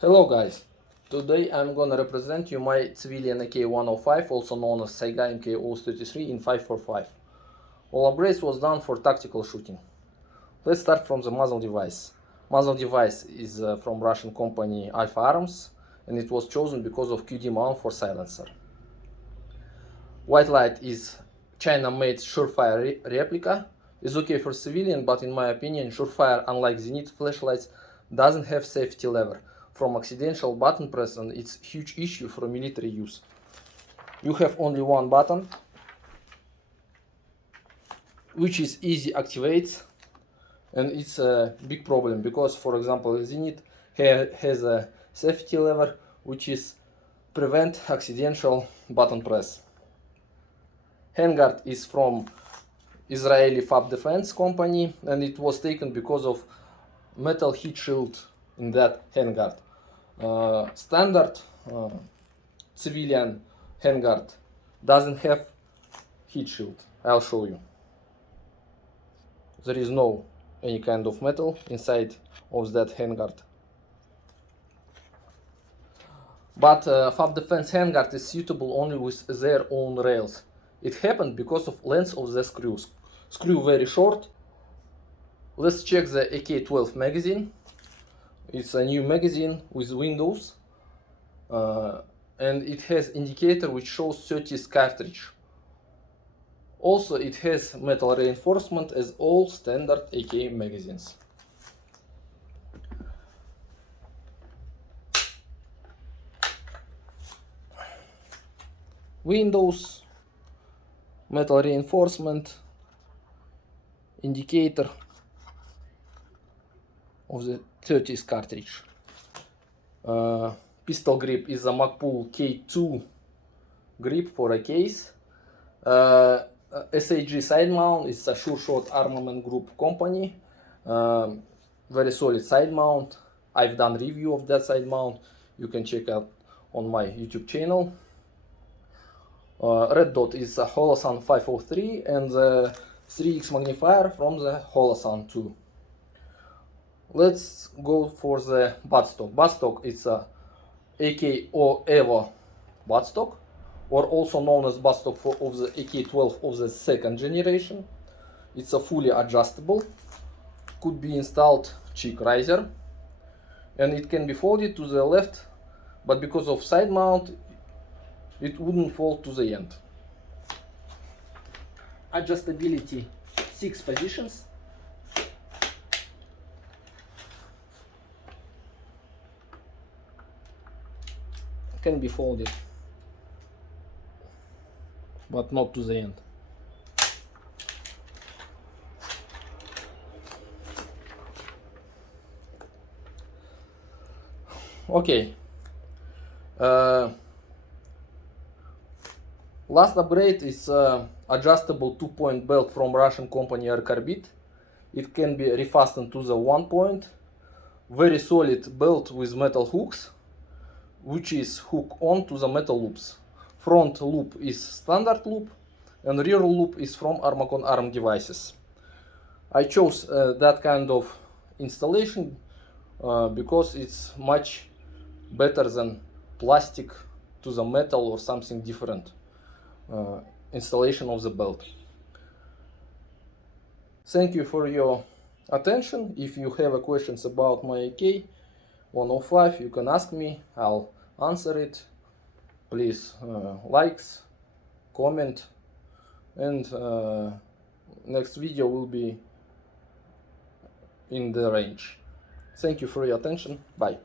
Hello guys, today I'm gonna represent you my civilian AK105, also known as saiga MK033 in 545. All upgrades was done for tactical shooting. Let's start from the muzzle device. Muzzle device is from Russian company Alpha Arms, and it was chosen because of QD mount for silencer. White light is China-made Surefire replica. It's okay for civilian, but in my opinion, Surefire, unlike Zenith flashlights, doesn't have safety lever from accidental button press, and it's a huge issue for military use. You have only one button, which is easy activates, and it's a big problem because, for example, Zenith has a safety lever which is prevent accidental button press. Handguard is from Israeli Fab Defense company, and it was taken because of metal heat shield in that handguard. Standard civilian handguard doesn't have heat shield. I'll show you. There is no any kind of metal inside of that handguard. But Fab Defense handguard is suitable only with their own rails. It happened because of length of the screws. Screw very short. Let's check the AK-12 magazine. It's a new magazine with windows, and it has indicator which shows 30th cartridge. Also, it has metal reinforcement as all standard AK magazines. Windows, metal reinforcement, indicator of the 30th cartridge. Pistol grip is a Magpul K2 grip for a case. SAG side mount is a Sure Shot Armament Group company. Very solid side mount. I've done review of that side mount. You can check out on my YouTube channel. Red dot is a Holosun 503 and the 3x magnifier from the Holosun 2. Let's go for the buttstock. Buttstock is a AK Evo buttstock, or also known as buttstock of the AK-12 of the second generation. It's a fully adjustable, could be installed cheek riser, and it can be folded to the left, but because of side mount, it wouldn't fold to the end. Adjustability 6 positions. Can be folded, but not to the end. Okay. Last upgrade is adjustable 2-point belt from Russian company Air Carbide. It can be refastened to the 1 point. Very solid belt with metal hooks, which is hooked on to the metal loops. Front loop is standard loop, and rear loop is from Armacon Arm devices. I chose that kind of installation because it's much better than plastic to the metal or something different installation of the belt. Thank you for your attention. If you have questions about my AK105, you can ask me, I'll answer it. Please likes, comment, and next video will be in the range. Thank you for your attention. Bye.